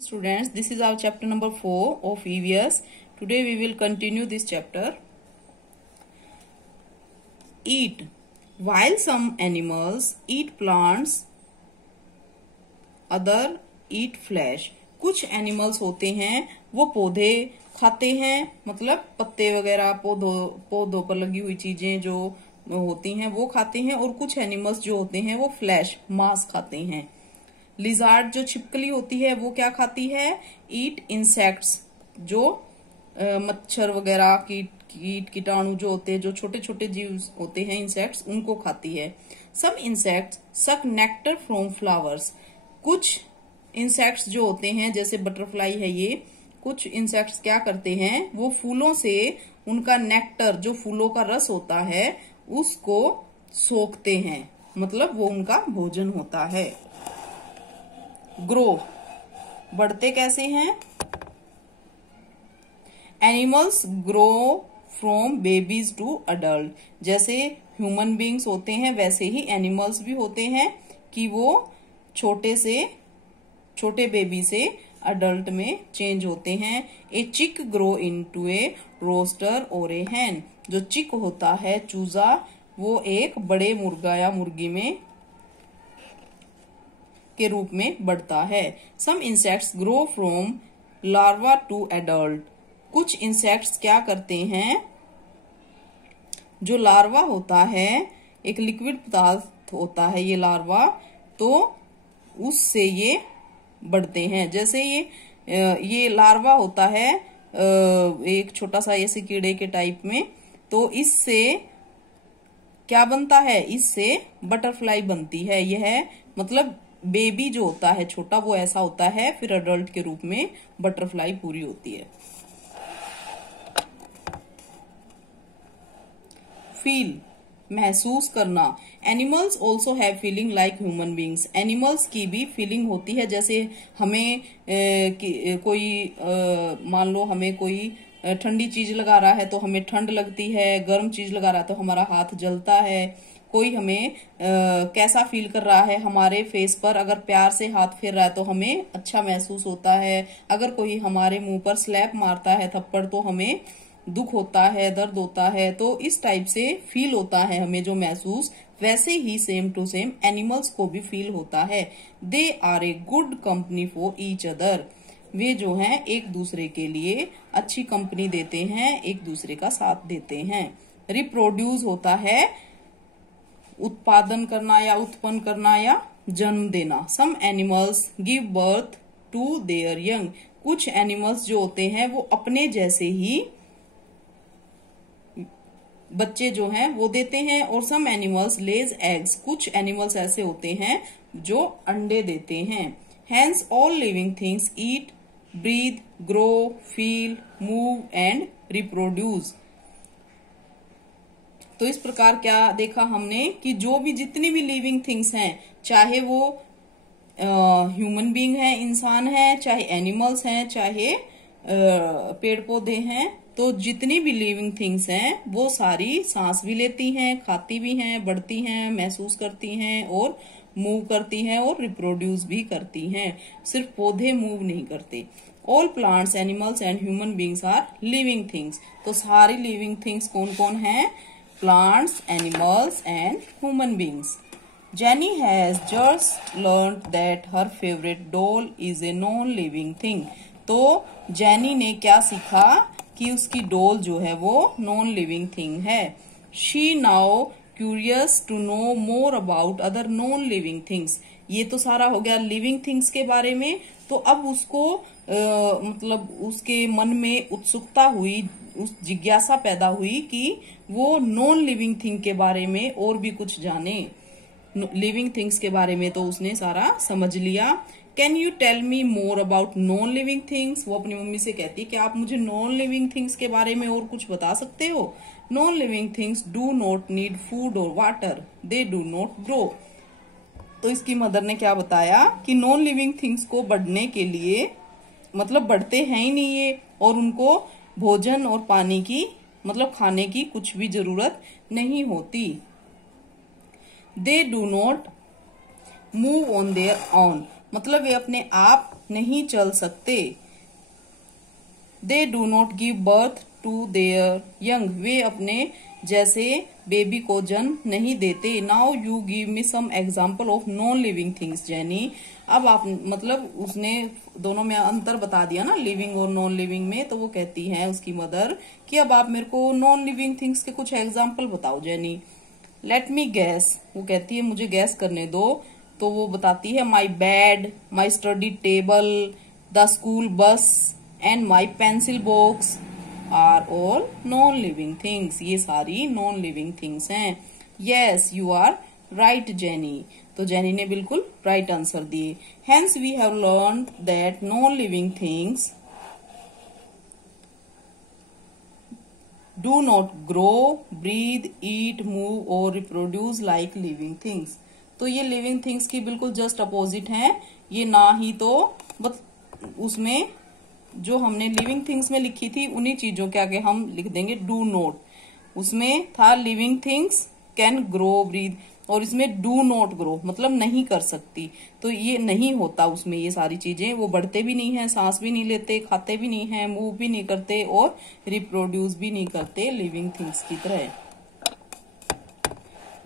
Students, this is our chapter number 4 of EVS. Today we will continue this chapter. Eat. While some animals eat plants, other eat flesh. कुछ animals होते हैं वो पौधे खाते हैं, मतलब पत्ते वगैरह पौधों पर लगी हुई चीजें जो होती हैं वो खाते हैं, और कुछ एनिमल्स जो होते हैं वो फ्लैश मांस खाते हैं। लिजार्ड जो छिपकली होती है वो क्या खाती है? ईट इंसेक्ट्स, जो मच्छर वगैरह कीट कीटाणु जो होते हैं, जो छोटे छोटे जीव होते हैं इंसेक्ट्स, उनको खाती है। सम इंसेक्ट्स सक नेक्टर फ्रॉम फ्लावर्स। कुछ इंसेक्ट्स जो होते हैं जैसे बटरफ्लाई है, ये कुछ इंसेक्ट्स क्या करते हैं, वो फूलों से उनका नेक्टर, जो फूलों का रस होता है, उसको सोखते हैं, मतलब वो उनका भोजन होता है। ग्रो, बढ़ते कैसे हैं? Animals grow from babies to adult. जैसे ह्यूमन बींग्स होते हैं वैसे ही एनिमल्स भी होते हैं कि वो छोटे बेबी से अडल्ट में चेंज होते हैं। ए चिक ग्रो इनटू ए रोस्टर और ए हैन। जो चिक होता है, चूजा, वो एक बड़े मुर्गा या मुर्गी में के रूप में बढ़ता है। Some insects grow from larva to adult. कुछ इंसेक्ट्स क्या करते हैं, जो लार्वा होता है, एक लिक्विड पदार्थ होता है ये लार्वा, तो उससे ये बढ़ते हैं। जैसे ये लार्वा होता है एक छोटा सा ऐसे कीड़े के टाइप में, तो इससे क्या बनता है? इससे बटरफ्लाई बनती है। यह मतलब बेबी जो होता है छोटा, वो ऐसा होता है, फिर अडल्ट के रूप में बटरफ्लाई पूरी होती है। फील, महसूस करना। Animals also have feeling like human beings. Animals की भी फीलिंग होती है। जैसे हमें मान लो हमें कोई ठंडी चीज लगा रहा है तो हमें ठंड लगती है, गर्म चीज लगा रहा है तो हमारा हाथ जलता है। कोई हमें कैसा फील कर रहा है, हमारे फेस पर अगर प्यार से हाथ फेर रहा है तो हमें अच्छा महसूस होता है। अगर कोई हमारे मुंह पर स्लैप मारता है थप्पड़, तो हमें दुख होता है, दर्द होता है। तो इस टाइप से फील होता है हमें जो महसूस, वैसे ही सेम टू सेम एनिमल्स को भी फील होता है। They are a good company for each other. वे जो हैं एक दूसरे के लिए अच्छी कंपनी देते हैं, एक दूसरे का साथ देते हैं। रिप्रोड्यूस होता है उत्पादन करना या उत्पन्न करना या जन्म देना। Some animals give birth to their young. कुछ एनिमल्स जो होते हैं वो अपने जैसे ही बच्चे जो हैं वो देते हैं। और सम एनिमल्स लेज एग्स। कुछ एनिमल्स ऐसे होते हैं जो अंडे देते हैं। Hence all living things eat, breathe, grow, feel, move and reproduce. तो इस प्रकार क्या देखा हमने कि जो भी जितनी भी लिविंग थिंग्स हैं, चाहे वो ह्यूमन बीइंग है, इंसान है, चाहे एनिमल्स हैं, चाहे पेड़ पौधे हैं, तो जितनी भी लिविंग थिंग्स हैं वो सारी सांस भी लेती हैं, खाती भी हैं, बढ़ती हैं, महसूस करती हैं और मूव करती हैं और रिप्रोड्यूस भी करती हैं। सिर्फ पौधे मूव नहीं करते। All plants, animals and human beings are living things. तो सारी लिविंग थिंग्स कौन कौन हैं? Plants, animals and human beings. Jenny has just learned that her favorite doll is a non-living thing. तो जेनी ने क्या सीखा कि उसकी डॉल जो है वो नॉन लिविंग थिंग है। She now curious to know more about other non-living things. ये तो सारा हो गया लिविंग थिंग्स के बारे में। तो अब उसको मतलब उसके मन में उत्सुकता हुई, उस जिज्ञासा पैदा हुई कि वो नॉन लिविंग थिंग के बारे में और भी कुछ जाने। लिविंग थिंग्स के बारे में तो उसने सारा समझ लिया। Can you tell me more about non living things? वो अपनी मम्मी से कहती है कि आप मुझे नॉन लिविंग थिंग्स के बारे में और कुछ बता सकते हो? Non living things do not need food और water, they do not grow. तो इसकी मदर ने क्या बताया कि नॉन लिविंग थिंग्स को बढ़ने के लिए, मतलब बढ़ते हैं ही नहीं ये, और उनको भोजन और पानी की, मतलब खाने की कुछ भी जरूरत नहीं होती। They do not move on their own. मतलब वे अपने आप नहीं चल सकते। They do not give birth to their young, वे अपने जैसे बेबी को जन्म नहीं देते। Now you give me some example of non living things Jenny. अब आप मतलब उसने दोनों में अंतर बता दिया ना, लिविंग और नॉन लिविंग में। तो वो कहती है उसकी मदर कि अब आप मेरे को नॉन लिविंग थिंग्स के कुछ एग्जाम्पल बताओ जेनी। लेट मी गैस, वो कहती है मुझे गैस करने दो। तो वो बताती है my bed, my study table, the school bus and my pencil box are all non living things. ये सारी नॉन लिविंग थिंग्स हैं। Yes you are right Jenny. तो जेनी ने बिल्कुल राइट आंसर दिए। Hence we have learn that non living things do not grow, breathe, eat, move or reproduce like living things। तो ये living things की बिल्कुल just opposite हैं। ये ना ही तो बस उसमें जो हमने living things में लिखी थी उन्हीं चीजों के आगे हम लिख देंगे do not। उसमें था living things can grow, breathe, और इसमें डू नॉट ग्रो मतलब नहीं कर सकती। तो ये नहीं होता उसमें, ये सारी चीजें। वो बढ़ते भी नहीं है, सांस भी नहीं लेते, खाते भी नहीं है, मूव भी नहीं करते और रिप्रोड्यूस भी नहीं करते लिविंग थिंग्स की तरह।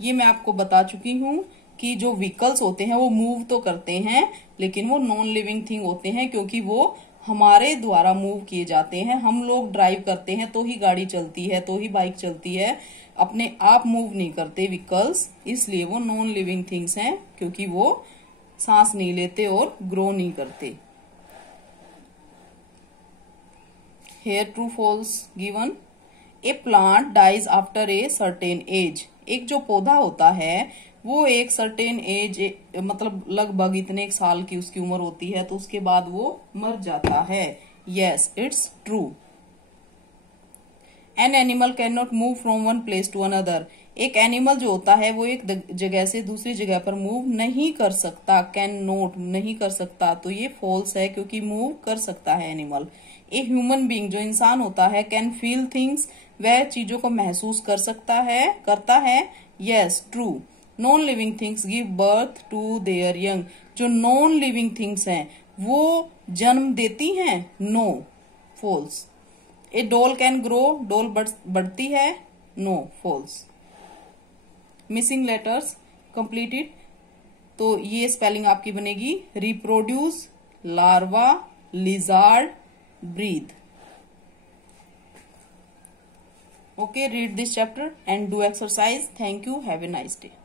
ये मैं आपको बता चुकी हूँ कि जो व्हीकल्स होते हैं वो मूव तो करते हैं लेकिन वो नॉन लिविंग थिंग होते हैं, क्योंकि वो हमारे द्वारा मूव किए जाते हैं। हम लोग ड्राइव करते हैं तो ही गाड़ी चलती है, तो ही बाइक चलती है, अपने आप मूव नहीं करते व्हीकल्स। इसलिए वो नॉन लिविंग थिंग्स हैं, क्योंकि वो सांस नहीं लेते और ग्रो नहीं करते। Here true false given. A plant dies after a certain age. एक जो पौधा होता है वो एक सर्टेन एज मतलब लगभग इतने एक साल की उसकी उम्र होती है, तो उसके बाद वो मर जाता है। Yes it's true. An animal can not move from one place to another. एक एनिमल जो होता है वो एक जगह से दूसरी जगह पर मूव नहीं कर सकता। कैन नॉट नहीं कर सकता, तो ये फॉल्स है क्योंकि मूव कर सकता है एनिमल। ए ह्यूमन बीइंग जो इंसान होता है कैन फील थिंग्स, वह चीजों को महसूस कर सकता है, करता है। Yes true. Non living things give birth to their young. जो नॉन लिविंग थिंग्स हैं वो जन्म देती हैं। No false. A doll can grow, doll बढ़ती है। No false. Missing letters completed. तो ये स्पेलिंग आपकी बनेगी reproduce, larva, lizard, breathe. Okay, read this chapter and do exercise. Thank you, have a nice day.